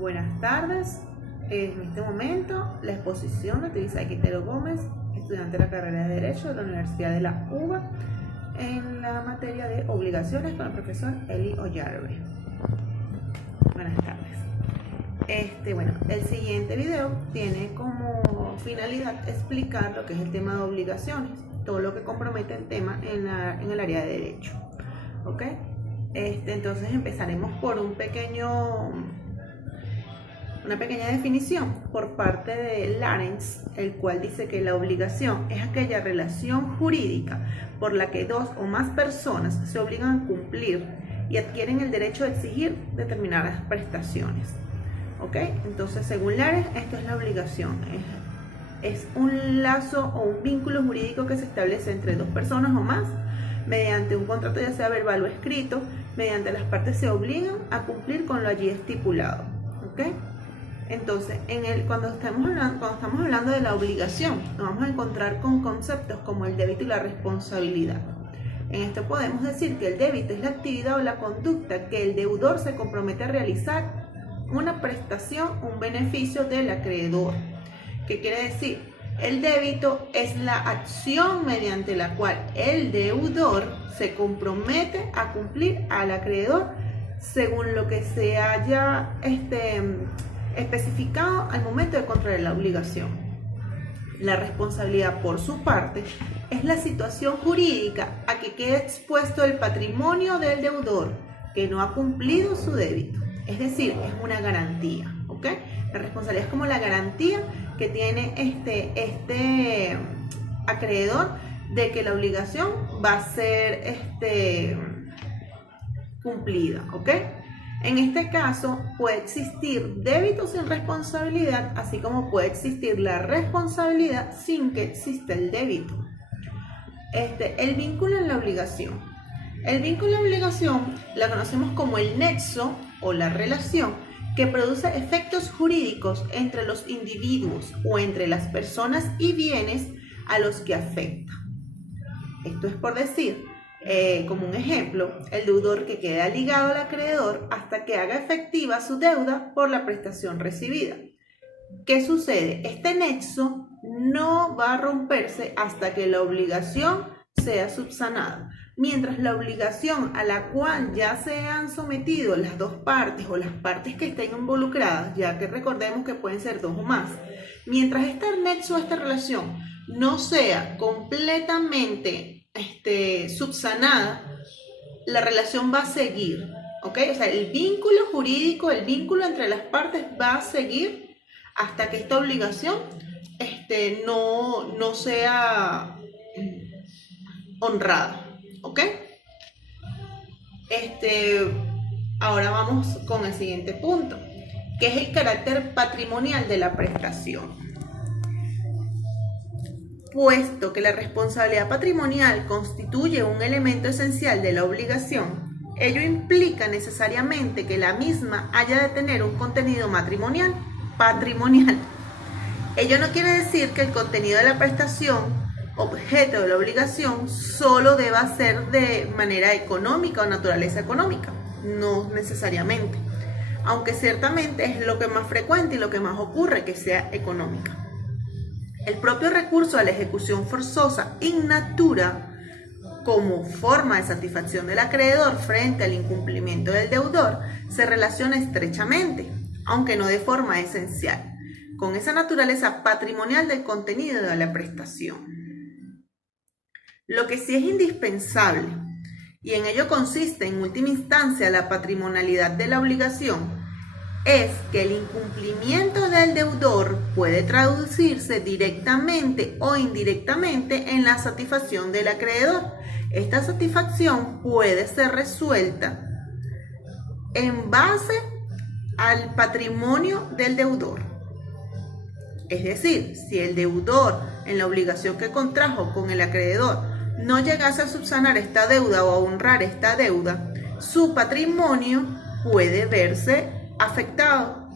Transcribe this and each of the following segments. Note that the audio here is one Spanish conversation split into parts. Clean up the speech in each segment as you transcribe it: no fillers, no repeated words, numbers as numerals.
Buenas tardes. En este momento, la exposición la utiliza Quintero Gómez, estudiante de la carrera de Derecho de la Universidad de la UBA, en la materia de obligaciones con el profesor Eli Ollarbe. Buenas tardes. El siguiente video tiene como finalidad explicar lo que es el tema de obligaciones, todo lo que compromete el tema en el área de Derecho. ¿Ok? Entonces empezaremos por una pequeña definición por parte de Lawrence, el cual dice que la obligación es aquella relación jurídica por la que dos o más personas se obligan a cumplir y adquieren el derecho de exigir determinadas prestaciones. ¿Ok? Entonces, según Lawrence, esto es la obligación. Es un lazo o un vínculo jurídico que se establece entre dos personas o más mediante un contrato, ya sea verbal o escrito, mediante las partes se obligan a cumplir con lo allí estipulado. ¿Ok? Entonces, cuando estamos hablando de la obligación, nos vamos a encontrar con conceptos como el débito y la responsabilidad. En esto podemos decir que el débito es la actividad o la conducta que el deudor se compromete a realizar una prestación, un beneficio del acreedor. ¿Qué quiere decir? El débito es la acción mediante la cual el deudor se compromete a cumplir al acreedor según lo que se haya especificado al momento de contraer la obligación. La responsabilidad, por su parte, es la situación jurídica a que queda expuesto el patrimonio del deudor que no ha cumplido su débito. Es decir, es una garantía. ¿Ok? La responsabilidad es como la garantía que tiene este acreedor de que la obligación va a ser cumplida. ¿Ok? En este caso puede existir débito sin responsabilidad, así como puede existir la responsabilidad sin que exista el débito. El vínculo en la obligación. El vínculo en la obligación la conocemos como el nexo o la relación que produce efectos jurídicos entre los individuos o entre las personas y bienes a los que afecta. Esto es por decir, como un ejemplo, el deudor que queda ligado al acreedor hasta que haga efectiva su deuda por la prestación recibida. ¿Qué sucede? Este nexo no va a romperse hasta que la obligación sea subsanada. Mientras la obligación a la cual ya se han sometido las dos partes o las partes que estén involucradas, ya que recordemos que pueden ser dos o más, mientras este nexo, esta relación no sea completamente subsanada, la relación va a seguir. ¿Ok? O sea, el vínculo jurídico, el vínculo entre las partes va a seguir hasta que esta obligación no sea honrada. ¿Ok? Ahora vamos con el siguiente punto, que es el carácter patrimonial de la prestación. Puesto que la responsabilidad patrimonial constituye un elemento esencial de la obligación, ello implica necesariamente que la misma haya de tener un contenido patrimonial. Ello no quiere decir que el contenido de la prestación objeto de la obligación solo deba ser de manera económica o naturaleza económica, no necesariamente, aunque ciertamente es lo que más frecuente y lo que más ocurre que sea económica. El propio recurso a la ejecución forzosa in natura, como forma de satisfacción del acreedor frente al incumplimiento del deudor, se relaciona estrechamente, aunque no de forma esencial, con esa naturaleza patrimonial del contenido de la prestación. Lo que sí es indispensable, y en ello consiste en última instancia la patrimonialidad de la obligación, es que el incumplimiento del deudor puede traducirse directamente o indirectamente en la satisfacción del acreedor. Esta satisfacción puede ser resuelta en base al patrimonio del deudor. Es decir, si el deudor en la obligación que contrajo con el acreedor no llegase a subsanar esta deuda o a honrar esta deuda, su patrimonio puede verse afectado.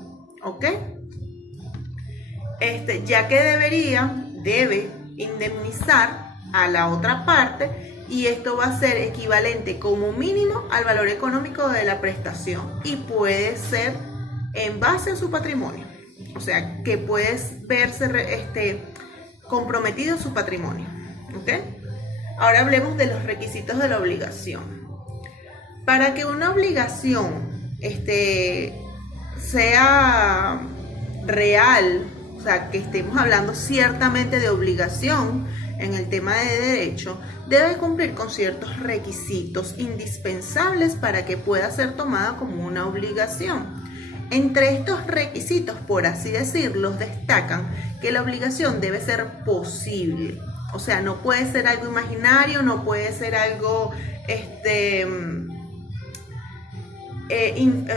¿Ok? Ya que debe indemnizar a la otra parte, y esto va a ser equivalente como mínimo al valor económico de la prestación y puede ser en base a su patrimonio. O sea, que puede verse comprometido en su patrimonio. ¿Ok? Ahora hablemos de los requisitos de la obligación. Para que una obligación sea real, o sea, que estemos hablando ciertamente de obligación en el tema de derecho, debe cumplir con ciertos requisitos indispensables para que pueda ser tomada como una obligación. Entre estos requisitos, por así decirlo, destacan que la obligación debe ser posible. O sea, no puede ser algo imaginario, no puede ser algo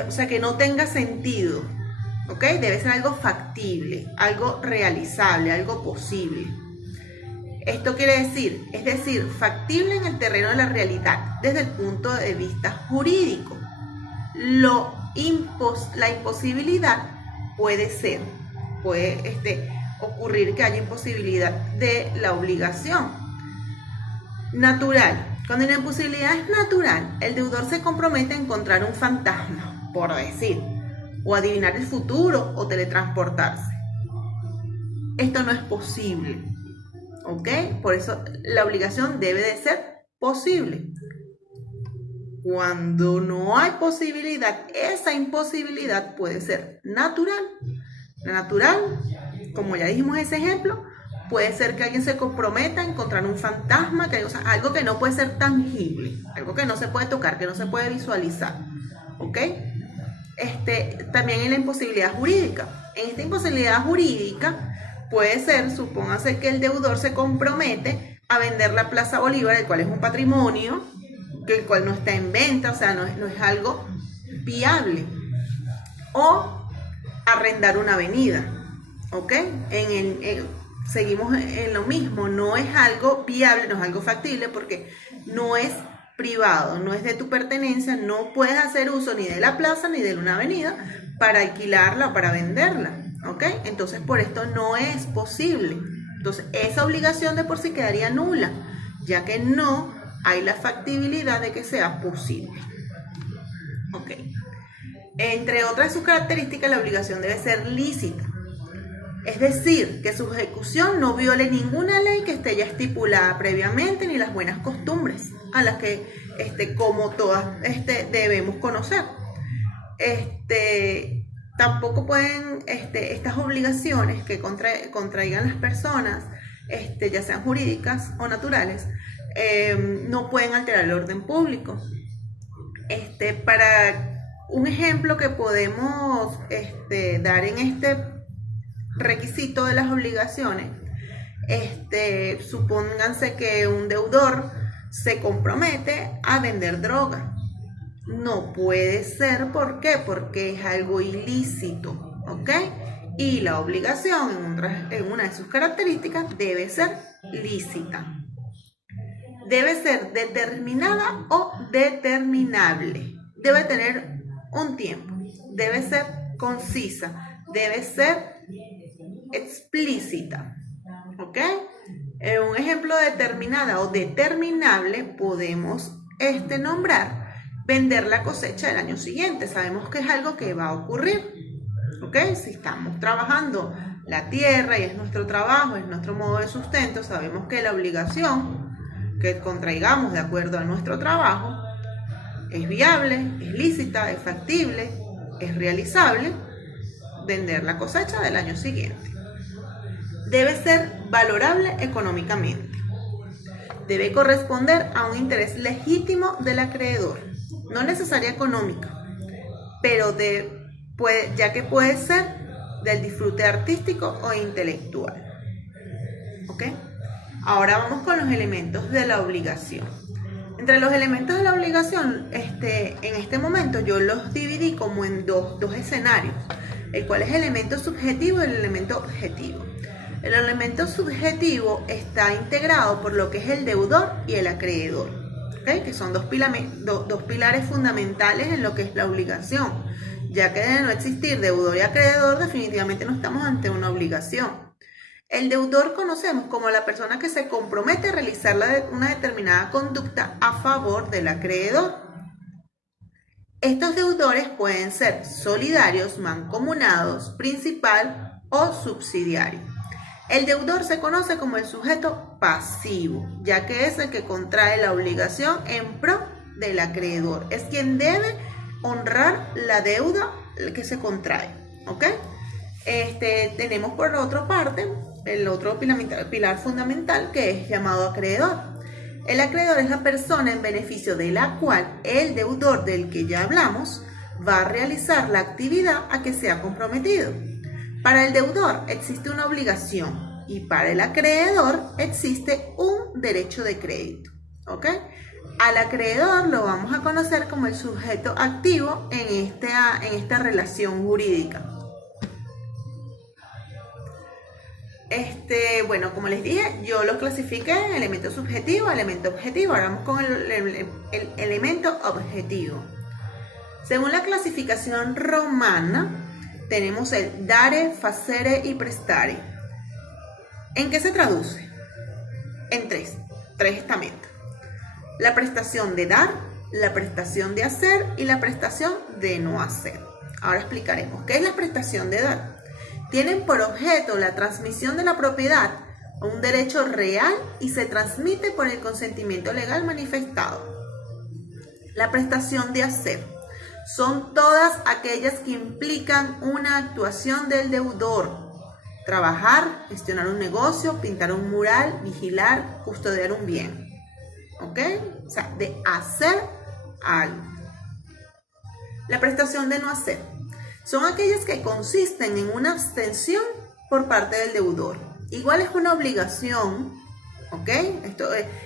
o sea, que no tenga sentido, ¿ok? Debe ser algo factible, algo realizable, algo posible. Esto quiere decir, es decir, factible en el terreno de la realidad desde el punto de vista jurídico. La imposibilidad puede ocurrir que haya imposibilidad de la obligación. Natural. Cuando la imposibilidad es natural, el deudor se compromete a encontrar un fantasma, por decir, o adivinar el futuro o teletransportarse. Esto no es posible, ¿ok? Por eso la obligación debe de ser posible. Cuando no hay posibilidad, esa imposibilidad puede ser natural. La natural, como ya dijimos ese ejemplo, puede ser que alguien se comprometa a encontrar un fantasma, algo que no puede ser tangible, algo que no se puede tocar, que no se puede visualizar, ¿ok? También en la imposibilidad jurídica. En esta imposibilidad jurídica puede ser, supóngase que el deudor se compromete a vender la Plaza Bolívar, el cual es un patrimonio, el cual no está en venta, o sea, no es algo viable, o arrendar una avenida, ¿ok? Seguimos en lo mismo, no es algo viable, no es algo factible porque no es privado, no es de tu pertenencia, no puedes hacer uso ni de la plaza ni de una avenida para alquilarla o para venderla, ¿ok? Entonces por esto no es posible. Entonces esa obligación de por sí quedaría nula, ya que no hay la factibilidad de que sea posible, ¿ok? Entre otras de sus características, la obligación debe ser lícita. Es decir, que su ejecución no viole ninguna ley que esté ya estipulada previamente ni las buenas costumbres a las que, como todas, debemos conocer. Tampoco pueden, estas obligaciones que contraigan las personas, ya sean jurídicas o naturales, no pueden alterar el orden público. Para un ejemplo que podemos dar en este requisito de las obligaciones, supónganse que un deudor se compromete a vender droga. No puede ser, ¿por qué? Porque es algo ilícito, ¿ok? Y la obligación en una de sus características debe ser lícita. Debe ser determinada o determinable. Debe tener un tiempo. Debe ser concisa. Debe ser explícita, ¿ok? Un ejemplo de determinada o determinable podemos nombrar vender la cosecha del año siguiente. Sabemos que es algo que va a ocurrir, ¿ok? Si estamos trabajando la tierra y es nuestro trabajo, es nuestro modo de sustento, sabemos que la obligación que contraigamos de acuerdo a nuestro trabajo es viable, es lícita, es factible, es realizable vender la cosecha del año siguiente. Debe ser valorable económicamente. Debe corresponder a un interés legítimo del acreedor, no necesaria económica, pero ya que puede ser del disfrute artístico o intelectual. ¿Ok? Ahora vamos con los elementos de la obligación. Entre los elementos de la obligación, en este momento yo los dividí como en dos escenarios, el cual es el elemento subjetivo y el elemento objetivo. El elemento subjetivo está integrado por lo que es el deudor y el acreedor, ¿okay? Que son dos pilares fundamentales en lo que es la obligación, ya que de no existir deudor y acreedor, definitivamente no estamos ante una obligación. El deudor conocemos como la persona que se compromete a realizar una determinada conducta a favor del acreedor. Estos deudores pueden ser solidarios, mancomunados, principal o subsidiario. El deudor se conoce como el sujeto pasivo, ya que es el que contrae la obligación en pro del acreedor. Es quien debe honrar la deuda que se contrae, ¿ok? Tenemos por otra parte el otro pilar fundamental, que es llamado acreedor. El acreedor es la persona en beneficio de la cual el deudor del que ya hablamos va a realizar la actividad a que se ha comprometido. Para el deudor existe una obligación y para el acreedor existe un derecho de crédito, ¿ok? Al acreedor lo vamos a conocer como el sujeto activo en esta relación jurídica. Bueno, como les dije, yo lo clasifiqué en elemento subjetivo, elemento objetivo. Ahora vamos con el elemento objetivo. Según la clasificación romana, tenemos el dare, facere y prestare. ¿En qué se traduce? En tres estamentos. La prestación de dar, la prestación de hacer y la prestación de no hacer. Ahora explicaremos qué es la prestación de dar. Tienen por objeto la transmisión de la propiedad a un derecho real y se transmite por el consentimiento legal manifestado. La prestación de hacer son todas aquellas que implican una actuación del deudor. Trabajar, gestionar un negocio, pintar un mural, vigilar, custodiar un bien. ¿Ok? O sea, de hacer algo. La prestación de no hacer son aquellas que consisten en una abstención por parte del deudor. Igual es una obligación, ¿ok?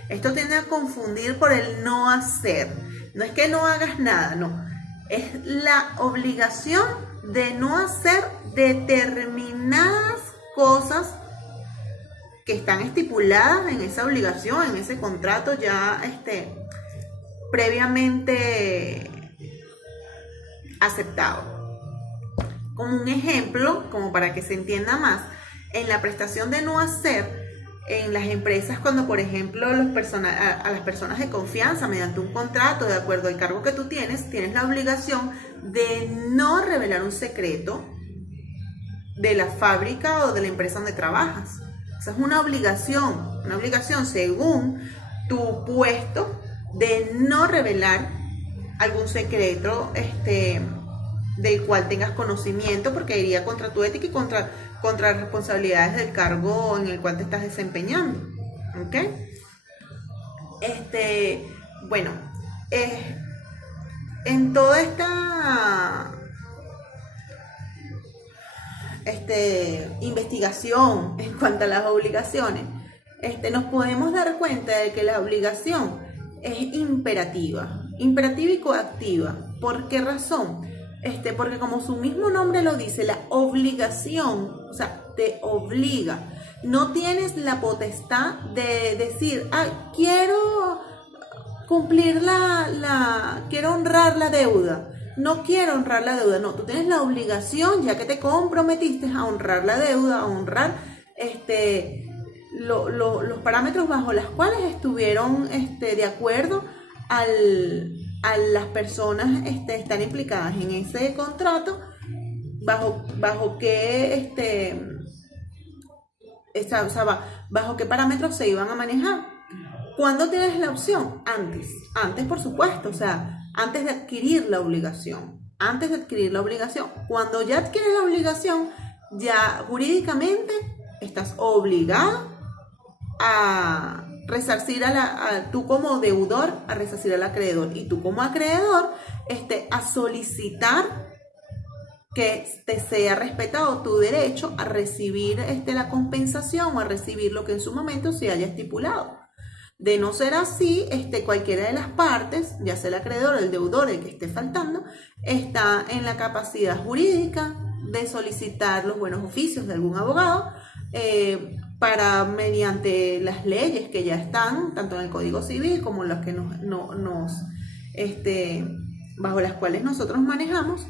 Esto tiende a confundir por el no hacer. No es que no hagas nada, no. Es la obligación de no hacer determinadas cosas que están estipuladas en esa obligación, en ese contrato ya previamente aceptado. Como un ejemplo, como para que se entienda más, en la prestación de no hacer, en las empresas, cuando por ejemplo a las personas de confianza, mediante un contrato, de acuerdo al cargo que tú tienes la obligación de no revelar un secreto de la fábrica o de la empresa donde trabajas. Esa es una obligación según tu puesto de no revelar algún secreto del cual tengas conocimiento, porque iría contra tu ética y contra responsabilidades del cargo en el cual te estás desempeñando. ¿Ok? Bueno, en toda esta investigación en cuanto a las obligaciones, nos podemos dar cuenta de que la obligación es imperativa y coactiva. ¿Por qué razón? Porque como su mismo nombre lo dice, la obligación, o sea, te obliga. No tienes la potestad de decir, quiero cumplir quiero honrar la deuda. No quiero honrar la deuda. No, tú tienes la obligación, ya que te comprometiste a honrar la deuda, a honrar los parámetros bajo los cuales estuvieron de acuerdo a las personas están implicadas en ese contrato, bajo qué bajo qué parámetros se iban a manejar. ¿Cuándo tienes la opción? Antes por supuesto, o sea, antes de adquirir la obligación. Cuando ya adquieres la obligación, ya jurídicamente estás obligado a resarcir tú como deudor, a resarcir al acreedor, y tú como acreedor a solicitar que te sea respetado tu derecho a recibir la compensación o a recibir lo que en su momento se haya estipulado. De no ser así, cualquiera de las partes, ya sea el acreedor, el deudor, el que esté faltando, está en la capacidad jurídica de solicitar los buenos oficios de algún abogado para, mediante las leyes que ya están, tanto en el Código Civil como las que bajo las cuales nosotros manejamos,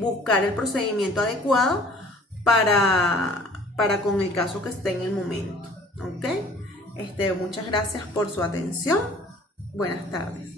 buscar el procedimiento adecuado para con el caso que esté en el momento. ¿Ok? Muchas gracias por su atención. Buenas tardes.